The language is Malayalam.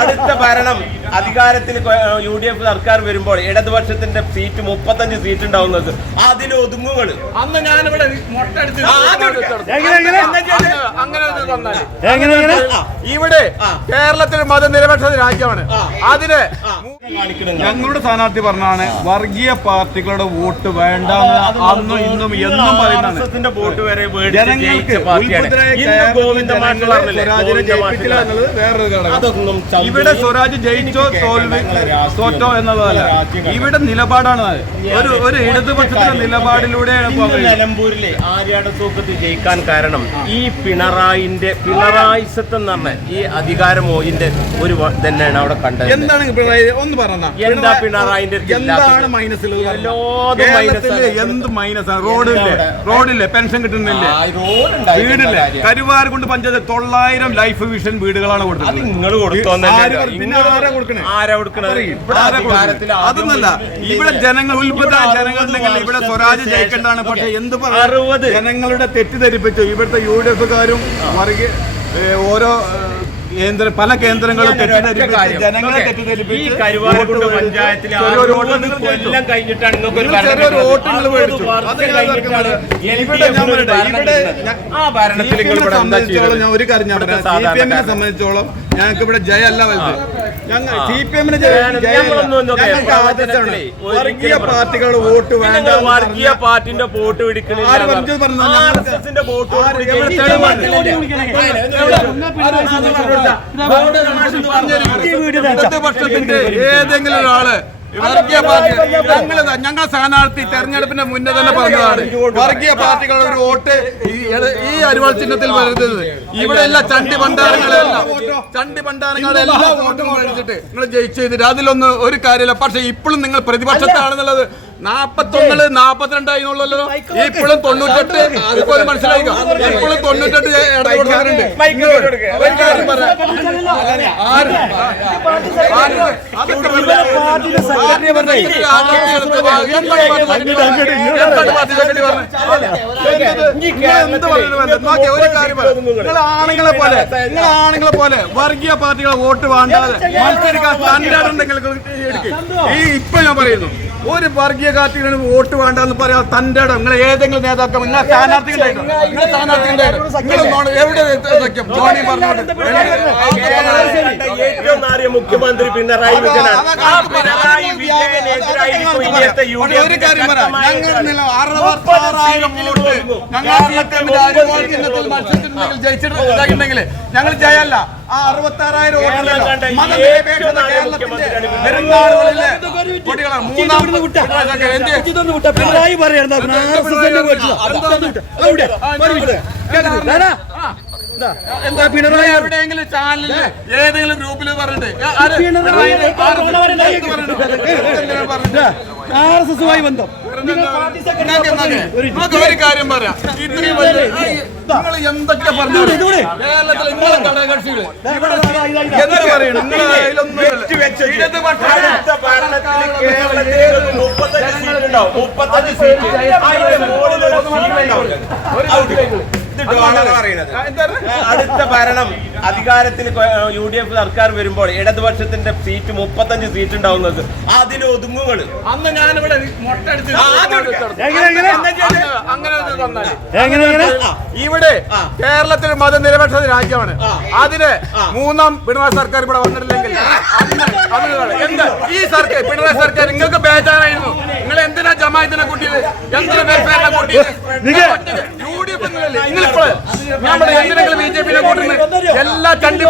അടുത്ത ഭരണം. അധികാരത്തിൽ യു ഡി എഫ് സർക്കാർ വരുമ്പോൾ ഇടതുപക്ഷത്തിന്റെ സീറ്റ് മുപ്പത്തഞ്ച് സീറ്റ് ഉണ്ടാവുന്നത് അതിൽ ഒതുങ്ങുകൾ. അന്ന് ഞാനിവിടെ അങ്ങനെ ഇവിടെ കേരളത്തിൽ മതനിരപേക്ഷ രാജ്യമാണ്. അതിന് ഞങ്ങളുടെ സ്ഥാനാർത്ഥി പറഞ്ഞാണ് വർഗീയ പാർട്ടികളുടെ വോട്ട് വേണ്ട അന്നും ഇന്നും എന്നും പറയുന്നതാണ്. വോട്ട് വരെ ജനങ്ങൾക്ക് ഇവിടെ സ്വരാജ് ജയിച്ചോ തോൽവി തോറ്റോ എന്നുള്ളതല്ല. ഇവിടെ നിലപാടാണ് ഒരു ഒരു ഇടതുപക്ഷത്തിന്റെ നിലപാടിലൂടെയാണ് നിലമ്പൂരിലെ ആര്യാട തൂക്കത്തിൽ ജയിക്കാൻ കാരണം ഈ പിണറായിന്റെ പിണറായിസത്വം എന്ന് പറഞ്ഞ ഈ അധികാരമോഹിന്റെ ഒരു വ- തന്നെയാണ് അവിടെ കണ്ടത്. എന്താണ് പിണറായി? ഒന്ന് പറഞ്ഞ. എന്താ പിണറായിന്റെ എന്താണ് മൈനസ് ഉള്ളത്? എല്ലാതും കേരളത്തിൽ മൈനസാണ്. എന്ത് മൈനസ്? ആണ് റോഡില്ലേ റോഡില്ലേ? പെൻഷൻ കിട്ടുന്നില്ലേ? വീടില്ലേ? കരുവാർ കൊണ്ട് പഞ്ചായത്ത് തൊള്ളായിരം ലൈഫ് വിഷൻ വീടുകളാണ് കൊടുത്തത് നിങ്ങൾ കൊടുത്തോ ആര് കൊടു- പിന്നെ ആരാ കൊടുക്കണേ? ആരാ കൊടുക്കണത്? അതൊന്നല്ല. ഇവിടെ ജനങ്ങൾ ഉത്ഭുത ജനങ്ങൾ ഇവിടെ സ്വരാജ് ജയിക്കേണ്ടതാണ് പക്ഷെ എന്ത് അറുപത്. ജനങ്ങളുടെ തെറ്റിദ്ധരിപ്പിച്ചു. ഇവിടുത്തെ യു ഡി എഫുകാരും ഓരോ കേന്ദ്ര പല കേന്ദ്രങ്ങളും ജനങ്ങളെ സംബന്ധിച്ചോളം ഞങ്ങൾക്ക് ഇവിടെ ജയമല്ല വലുത്. ഞങ്ങൾ സി പി എമ്മിന് വർഗീയ പാർട്ടികൾ വോട്ട് വേണ്ട വർഗീയ പാർട്ടിന്റെ വോട്ട് പിടിക്കണില്ല ഏതെങ്കിലും ഒരാൾ വർഗീയ പാർട്ടി ഞങ്ങൾ ഞങ്ങൾ സ്ഥാനാർത്ഥി തെരഞ്ഞെടുപ്പിന്റെ മുന്നേ തന്നെ പറഞ്ഞതാണ്. വർഗീയ പാർട്ടികളുടെ ഒരു വോട്ട് ഈ അരുവാൾ ചിഹ്നത്തിൽ വരുന്നത് ഇവിടെ എല്ലാ ചണ്ടി ഭണ്ഡാരങ്ങളെല്ലാം ചണ്ടി ഭണ്ഡാരങ്ങളെല്ലാം വോട്ടും മേടിച്ചിട്ട് നിങ്ങൾ ജയിച്ചു ചെയ്തിട്ട് അതിലൊന്നും ഒരു കാര്യമില്ല. പക്ഷെ ഇപ്പോഴും നിങ്ങൾ പ്രതിപക്ഷത്താണെന്നുള്ളത് നാപ്പത്തൊന്നിൽ നാപ്പത്തിരണ്ടായി എന്നുള്ളല്ലോ ഇപ്പോഴും തൊണ്ണൂറ്റെട്ട് അതുപോലെ മനസ്സിലായിക്കോ ഇപ്പോഴും തൊണ്ണൂറ്റെട്ട് ഇടത് കൊടുക്കാറുണ്ട് ആണുങ്ങളെ പോലെ നിങ്ങൾ ആണുങ്ങളെ പോലെ വർഗീയ പാർട്ടികളെ വോട്ട് വേണ്ടാതെ മത്സരിക്കാൻ എടുക്കും ഈ ഇപ്പൊ ഞാൻ പറയുന്നു ഒരു വർഗീയ പാർട്ടികളെ വോട്ട് വേണ്ടെന്ന് പറയാം തന്റെ ഇടം. നിങ്ങൾ ഏതെങ്കിലും നേതാക്കൾ നിങ്ങൾ സ്ഥാനാർത്ഥി നിങ്ങൾ സ്ഥാനാർത്ഥി ഏറ്റവും നാറിയ മുഖ്യമന്ത്രി പിണറായി ഞങ്ങൾ ജയിച്ചിട്ടുണ്ടെങ്കിൽ ഞങ്ങൾ ജയല്ല. ആ വോട്ടുണ്ടല്ലോ മതനിരപേക്ഷത കേരളത്തിന്റെ മൂന്നാം എന്ത് പിണറായി പറയണ്ട എന്താ പിണറായി എവിടെയെങ്കിലും ചാനലിൽ ഏതെങ്കിലും ഗ്രൂപ്പിൽ പറഞ്ഞിട്ട്? ആർ എസ് എസുമായി ബന്ധം. ഒരു കാര്യം പറയാം ഇത്രയും വലിയ നിങ്ങൾ എന്തൊക്കെ പറഞ്ഞു കേരളത്തിൽ നിങ്ങളെ ഘടകകക്ഷികൾ എന്ത് പറയണം? നിങ്ങൾ അതിലൊന്നും മുപ്പത്തഞ്ച് സീറ്റ്. അടുത്ത ഭരണം. അധികാരത്തിൽ യു ഡി എഫ് സർക്കാർ വരുമ്പോൾ ഇടതുപക്ഷത്തിന്റെ സീറ്റ് മുപ്പത്തഞ്ച് സീറ്റ് ഉണ്ടാവുന്നത് അതിൽ ഒതുങ്ങുകൾ അന്ന് ഞാനിവിടെ അങ്ങനെ ഇവിടെ കേരളത്തിൽ മതനിരപേക്ഷ രാജ്യമാണ്. അതിന് മൂന്നാം പിണറായി സർക്കാർ ഇവിടെ വന്നിട്ടില്ലെങ്കിൽ എന്ത്? ഈ സർക്കാർ പിണറായി സർക്കാർ നിങ്ങൾക്ക് ബേജാറായിരുന്നു. നിങ്ങൾ എന്തിനാ ജമായത്തിനെ കൂട്ടിയത്? എന്തിനാ വെൽഫെയറിനെ കൂട്ടിയത്? യു ഡി ഇപ്പോൾ നമ്മുടെ എന്തിനെങ്കിലും ബി ജെ പിനെ കൂട്ടുന്നത് എല്ലാ ചണ്ടി